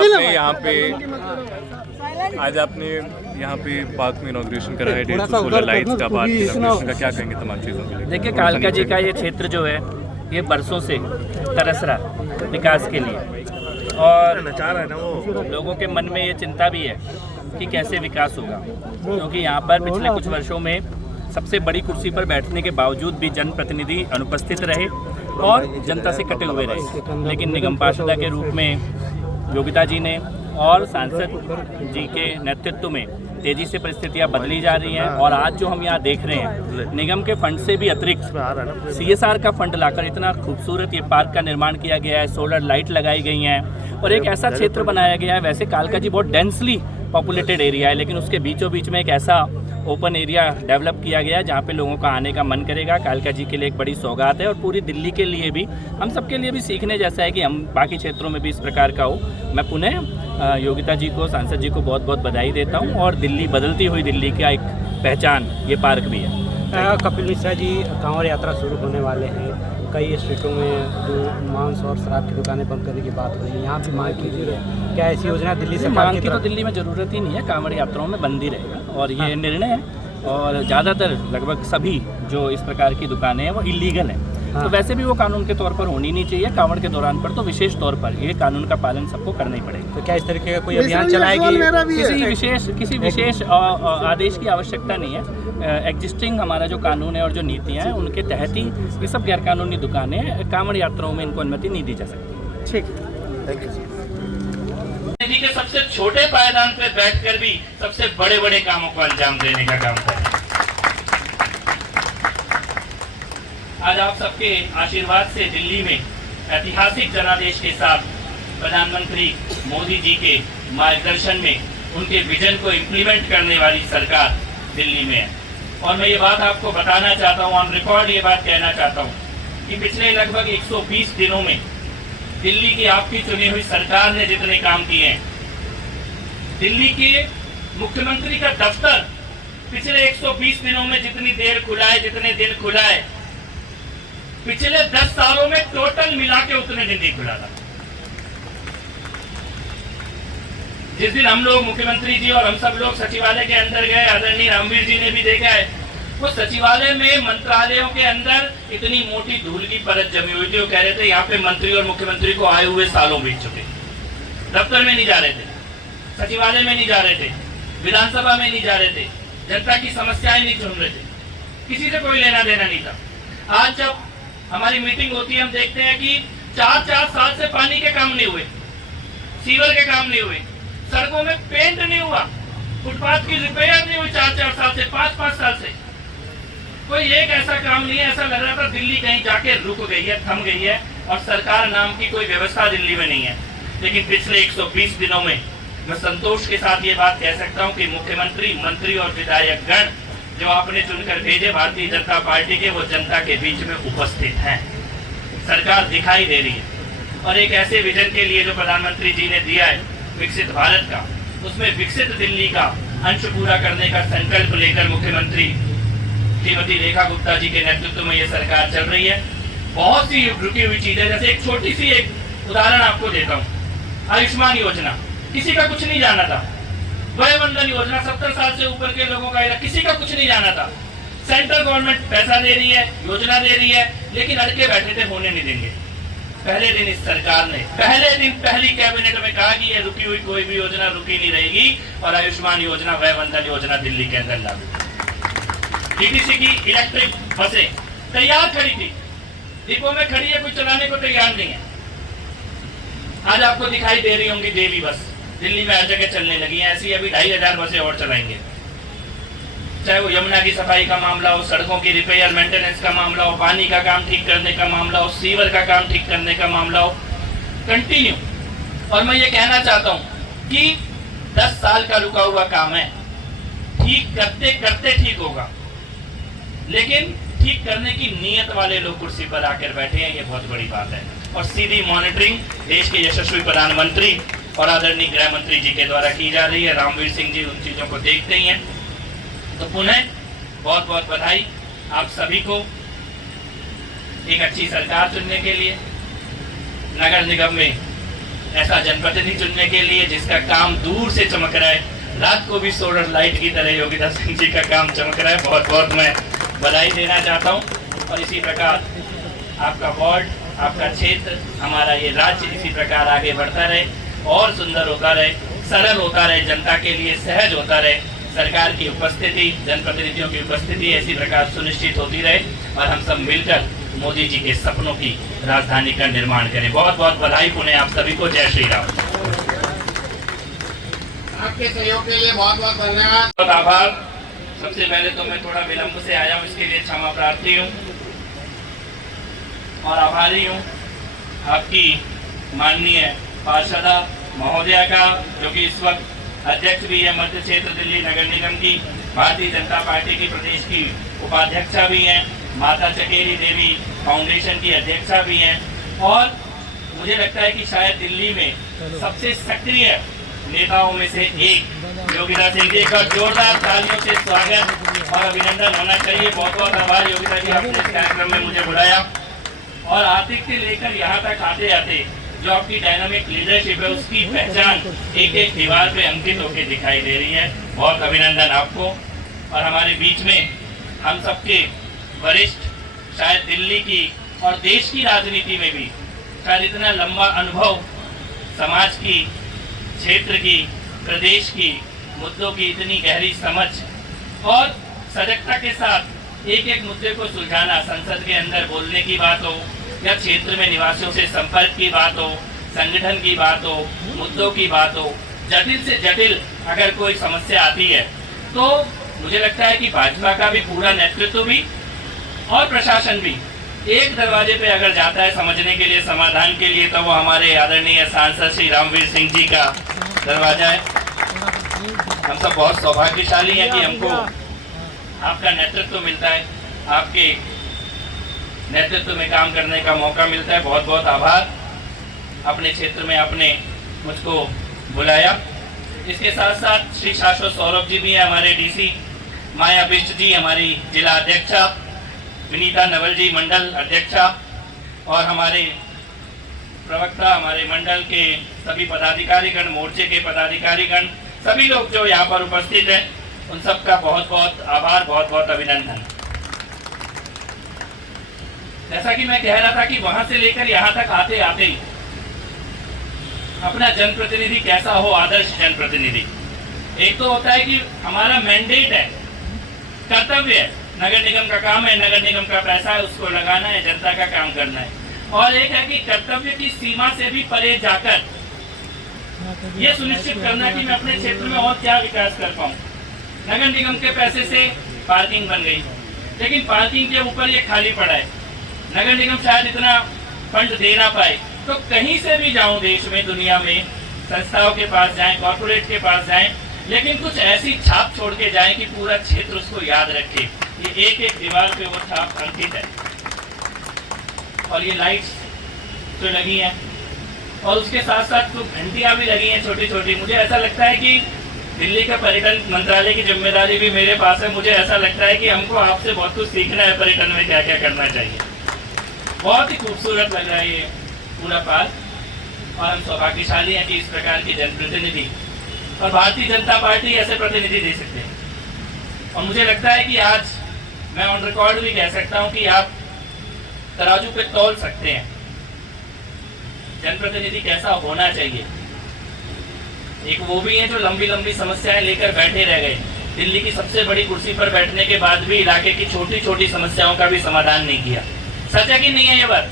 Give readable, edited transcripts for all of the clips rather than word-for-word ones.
आपने यहाँ पे आज आपने यहाँ पे पार्क में इनॉग्रेशन करा है 150 सोलर लाइट्स का पार्क इनॉग्रेशन का, क्या कहेंगे तमाम चीज़ों के लिए? देखिए, कालका जी का ये क्षेत्र जो है ये बरसों से तरस रहा विकास के लिए, और लोगों के मन में ये चिंता भी है कि कैसे विकास होगा, क्योंकि यहाँ पर पिछले कुछ वर्षों में सबसे बड़ी कुर्सी पर बैठने के बावजूद भी जनप्रतिनिधि अनुपस्थित रहे और जनता से कटे हुए रहे। लेकिन निगम पार्षद के रूप में योगिता जी ने और सांसद जी के नेतृत्व में तेजी से परिस्थितियां बदली जा रही हैं, और आज जो हम यहाँ देख रहे हैं निगम के फंड से भी अतिरिक्त CSR का फंड लाकर इतना खूबसूरत ये पार्क का निर्माण किया गया है, सोलर लाइट लगाई गई हैं और एक ऐसा क्षेत्र बनाया गया है। वैसे कालका जी बहुत डेंसली पॉपुलेटेड एरिया है, लेकिन उसके बीचों बीच में एक ऐसा ओपन एरिया डेवलप किया गया है जहाँ पे लोगों का आने का मन करेगा। कालका जी के लिए एक बड़ी सौगात है और पूरी दिल्ली के लिए भी, हम सब के लिए भी सीखने जैसा है कि हम बाकी क्षेत्रों में भी इस प्रकार का हो। मैं पुनः योगिता जी को, सांसद जी को बहुत बहुत बधाई देता हूँ, और दिल्ली बदलती हुई दिल्ली का एक पहचान ये पार्क भी है। कपिल मिश्रा जी कांवड़ यात्रा शुरू होने वाले हैं, कई स्टेटों में जो मांस और शराब की दुकानें बंद करने की बात हो रही है, यहाँ भी मांग की गई है, क्या ऐसी योजना दिल्ली से? मांग की तो दिल्ली में ज़रूरत ही नहीं है, कांवड़ यात्राओं में बंद ही रहेगा, और ये निर्णय है। और ज़्यादातर लगभग सभी जो इस प्रकार की दुकानें हैं वो इलीगल हैं, तो वैसे भी वो कानून के तौर पर होनी नहीं चाहिए। कांवड़ के दौरान पर तो विशेष तौर पर ये कानून का पालन सबको करना ही पड़ेगा। तो क्या इस तरीके का कोई अभियान चलाएगी? किसी विशेष आदेश की आवश्यकता नहीं है। एग्जिस्टिंग हमारा जो कानून है और जो नीतियाँ हैं उनके तहत ही ये सब गैरकानूनी दुकानें कांवड़ यात्राओं में इनको अनुमति नहीं दी जा सकती। ठीक, थैंक यू। नदी के सबसे छोटे पायदान पे बैठकर भी सबसे बड़े बड़े कामों को अंजाम देने का काम करें। आज आप सबके आशीर्वाद से दिल्ली में ऐतिहासिक जनादेश के साथ प्रधानमंत्री मोदी जी के मार्गदर्शन में उनके विजन को इम्प्लीमेंट करने वाली सरकार दिल्ली में है। और मैं ये बात आपको बताना चाहता हूँ, ऑन रिकॉर्ड ये बात कहना चाहता हूँ कि पिछले लगभग 120 दिनों में दिल्ली की आपकी चुनी हुई सरकार ने जितने काम किए हैं, दिल्ली के मुख्यमंत्री का दफ्तर पिछले 120 दिनों में जितनी देर खुला है, जितने दिन खुला है, पिछले 10 सालों में टोटल मिला के उतने दिन नहीं खुला था। जिस दिन हम लोग, मुख्यमंत्री जी और हम सब लोग सचिवालय के अंदर गए, आदरणीय रामवीर जी ने भी देखा है, वो सचिवालय में मंत्रालयों के अंदर इतनी मोटी धूल की परत जमी हुई थी। वो कह रहे थे यहाँ पे मंत्री और मुख्यमंत्री को आए हुए सालों बीत चुके, दफ्तर में नहीं जा रहे थे, सचिवालय में नहीं जा रहे थे, विधानसभा में नहीं जा रहे थे, जनता की समस्याएं नहीं सुन रहे थे, किसी से कोई लेना देना नहीं था। आज जब हमारी मीटिंग होती है हम देखते हैं कि 4-4 साल से पानी के काम नहीं हुए, सीवर के काम नहीं हुए, सड़कों में पेंट नहीं हुआ, फुटपाथ की रिपेयर नहीं हुई 4-4 साल से, 5-5 साल से कोई एक ऐसा काम नहीं है। ऐसा लग रहा था दिल्ली कहीं जाके रुक गई है, थम गई है, और सरकार नाम की कोई व्यवस्था दिल्ली में नहीं है। लेकिन पिछले 120 दिनों में मैं संतोष के साथ ये बात कह सकता हूँ कि मुख्यमंत्री, मंत्री और विधायक गण जो आपने चुनकर भेजे भारतीय जनता पार्टी के, वो जनता के बीच में उपस्थित हैं। सरकार दिखाई दे रही है, और एक ऐसे विजन के लिए जो प्रधानमंत्री जी ने दिया है विकसित भारत का, उसमें विकसित दिल्ली का अंश पूरा करने का संकल्प लेकर मुख्यमंत्री श्रीमती रेखा गुप्ता जी के नेतृत्व में ये सरकार चल रही है। बहुत सी रुकी हुई चीजें, जैसे एक छोटी सी एक उदाहरण आपको देता हूँ, आयुष्मान योजना, किसी का कुछ नहीं जाना था। वय वंदन योजना 70 साल से ऊपर के लोगों का, किसी का कुछ नहीं जाना था। सेंट्रल गवर्नमेंट पैसा दे रही है, योजना दे रही है, लेकिन अड़के बैठे थे, होने नहीं देंगे। पहले दिन इस सरकार ने, पहले दिन पहली कैबिनेट में कहा कि ये रुकी हुई कोई भी योजना रुकी नहीं रहेगी, और आयुष्मान योजना, वय वंदन योजना दिल्ली के अंदर लागू। डीटीसी की इलेक्ट्रिक बसें तैयार खड़ी थी, डिपो में खड़ी है, कोई चलाने को तैयार नहीं है। आज आपको दिखाई दे रही होंगी डेली बस, दिल्ली में हर जगह चलने लगी है। ऐसी अभी 2500 बसें और चलाएंगे। चाहे वो यमुना की सफाई का मामला हो, सड़कों की रिपेयर मेंटेनेंस का मामला हो, पानी का काम ठीक करने का मामला हो, सीवर का काम ठीक करने का मामला हो, कंटिन्यू। और मैं ये कहना चाहता हूँ कि 10 साल का रुका हुआ काम है, ठीक करते करते ठीक होगा, लेकिन ठीक करने की नीयत वाले लोग कुर्सी पर आकर बैठे हैं, ये बहुत बड़ी बात है। और सीधी मॉनिटरिंग देश के यशस्वी प्रधानमंत्री और आदरणीय गृह मंत्री जी के द्वारा की जा रही है। रामवीर सिंह जी उन चीजों को देखते ही हैं। तो पुनः बहुत बहुत बधाई आप सभी को एक अच्छी सरकार चुनने के लिए। नगर निगम में ऐसा जनप्रतिनिधि चुनने के लिए जिसका काम दूर से चमक रहा है, रात को भी सोलर लाइट की तरह योगिता सिंह जी का काम चमक रहा है। बहुत बहुत मैं बधाई देना चाहता हूँ। और इसी प्रकार आपका वार्ड, आपका क्षेत्र, हमारा ये राज्य इसी प्रकार आगे बढ़ता रहे और सुंदर होता रहे, सरल होता रहे, जनता के लिए सहज होता रहे, सरकार की उपस्थिति, जनप्रतिनिधियों की उपस्थिति इसी प्रकार सुनिश्चित होती रहे और हम सब मिलकर मोदी जी के सपनों की राजधानी का निर्माण करें। बहुत बहुत बधाई पुणे आप सभी को। जय श्री राम। आपके सहयोग के लिए बहुत बहुत धन्यवाद। बहुत आभार। सबसे पहले तो मैं थोड़ा विलंब से आया हूँ, इसके लिए क्षमा प्रार्थी हूँ और आभारी हूँ आपकी माननीय पार्षदा महोदया का, जो कि इस वक्त अध्यक्ष भी है मध्य क्षेत्र दिल्ली नगर निगम की, भारतीय जनता पार्टी की प्रदेश की उपाध्यक्षा भी हैं, माता चकेरी देवी फाउंडेशन की अध्यक्षा भी हैं और मुझे लगता है कि शायद दिल्ली में सबसे सक्रिय नेताओं में से एक योगिता सिंह जी का जोरदार तालियों से स्वागत और अभिनंदन होना चाहिए। बहुत बहुत आभार योगिता जी, आपने इस कार्यक्रम में मुझे बुलाया और आर्थिक से लेकर यहाँ तक आते आते जो आपकी डायनामिक लीडरशिप है उसकी पहचान एक एक दीवार पे अंकित होकर दिखाई दे रही है। बहुत अभिनंदन आपको। और हमारे बीच में हम सबके वरिष्ठ, शायद दिल्ली की और देश की राजनीति में भी शायद इतना लंबा अनुभव, समाज की, क्षेत्र की, प्रदेश की मुद्दों की इतनी गहरी समझ और सजगता के साथ एक एक मुद्दे को सुलझाना, संसद के अंदर बोलने की बात हो या क्षेत्र में निवासियों से संपर्क की बात हो, संगठन की बात हो, मुद्दों की बात हो, जटिल से जटिल अगर कोई समस्या आती है तो मुझे लगता है कि भाजपा का भी पूरा नेतृत्व भी और प्रशासन भी एक दरवाजे पे अगर जाता है समझने के लिए, समाधान के लिए, तो वो हमारे आदरणीय सांसद श्री रामवीर सिंह जी का दरवाजा है। हम सब बहुत सौभाग्यशाली हैं कि हमको आपका नेतृत्व मिलता है, आपके नेतृत्व में काम करने का मौका मिलता है। बहुत बहुत आभार। अपने क्षेत्र में आपने मुझको बुलाया। इसके साथ साथ श्री शाश्वत सौरभ जी भी हैं, हमारे डीसी, माया बिष्ट जी हमारी जिला अध्यक्षा, विनीता नवल जी मंडल अध्यक्षा और हमारे प्रवक्ता, हमारे मंडल के सभी पदाधिकारीगण, मोर्चे के पदाधिकारीगण, सभी लोग जो यहाँ पर उपस्थित हैं, उन सबका बहुत बहुत आभार, बहुत बहुत अभिनंदन। जैसा कि मैं कह रहा था कि वहां से लेकर यहाँ तक आते आते ही अपना जनप्रतिनिधि कैसा हो, आदर्श जनप्रतिनिधि। एक तो होता है कि हमारा मैंडेट है, कर्तव्य है, नगर निगम का काम है, नगर निगम का पैसा है, उसको लगाना है, जनता का काम करना है। और एक है कि कर्तव्य की सीमा से भी परे जाकर ये सुनिश्चित करना कि मैं अपने क्षेत्र में और क्या विकास कर पाऊं। नगर निगम के पैसे से पार्किंग बन गई, लेकिन पार्किंग के ऊपर ये खाली पड़ा है। नगर निगम शायद इतना फंड दे ना पाए, तो कहीं से भी जाऊं देश में, दुनिया में, संस्थाओं के पास जाएं, कॉर्पोरेट के पास जाएं, लेकिन कुछ ऐसी छाप छोड़ के जाएं कि पूरा क्षेत्र उसको याद रखे। ये एक एक दीवार पे वो छाप अंकित है। और ये लाइट्स जो लगी हैं और उसके साथ साथ कुछ घंटियां भी लगी हैं छोटी छोटी। मुझे ऐसा लगता है कि दिल्ली का पर्यटन मंत्रालय की जिम्मेदारी भी मेरे पास है। मुझे ऐसा लगता है कि हमको आपसे बहुत कुछ सीखना है, पर्यटन में क्या क्या करना चाहिए। बहुत ही खूबसूरत लग रहा है ये पूरा पार्क और हम सौभाग्यशाली हैं कि इस प्रकार की जनप्रतिनिधि और भारतीय जनता पार्टी ऐसे प्रतिनिधि दे सकते हैं। और मुझे लगता है कि आज मैं ऑन रिकॉर्ड भी कह सकता हूं कि आप तराजू पे तौल सकते हैं जनप्रतिनिधि कैसा होना चाहिए। एक वो भी है जो लंबी लंबी समस्याएं लेकर बैठे रह गए, दिल्ली की सबसे बड़ी कुर्सी पर बैठने के बाद भी इलाके की छोटी छोटी समस्याओं का भी समाधान नहीं किया। सच है कि नहीं है ये बात?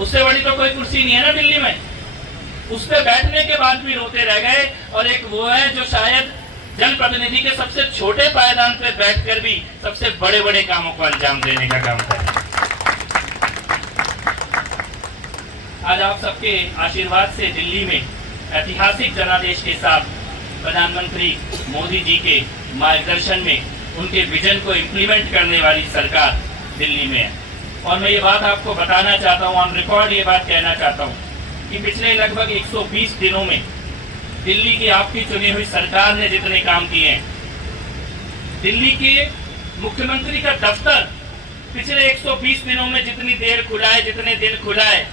उससे बड़ी तो कोई कुर्सी नहीं है ना दिल्ली में। उस पर बैठने के बाद भी रोते रह गए। और एक वो है जो शायद जनप्रतिनिधि के सबसे छोटे पायदान पे बैठकर भी सबसे बड़े बड़े कामों को अंजाम देने का काम करे। आज आप सबके आशीर्वाद से दिल्ली में ऐतिहासिक जनादेश के साथ प्रधानमंत्री मोदी जी के मार्गदर्शन में उनके विजन को इम्प्लीमेंट करने वाली सरकार दिल्ली में है। और मैं ये बात आपको बताना चाहता हूँ, ऑन रिकॉर्ड ये बात कहना चाहता हूँ कि पिछले लगभग 120 दिनों में दिल्ली की आपकी चुनी हुई सरकार ने जितने काम किए हैं, दिल्ली के मुख्यमंत्री का दफ्तर पिछले 120 दिनों में जितनी देर खुला है, जितने दिन खुला है,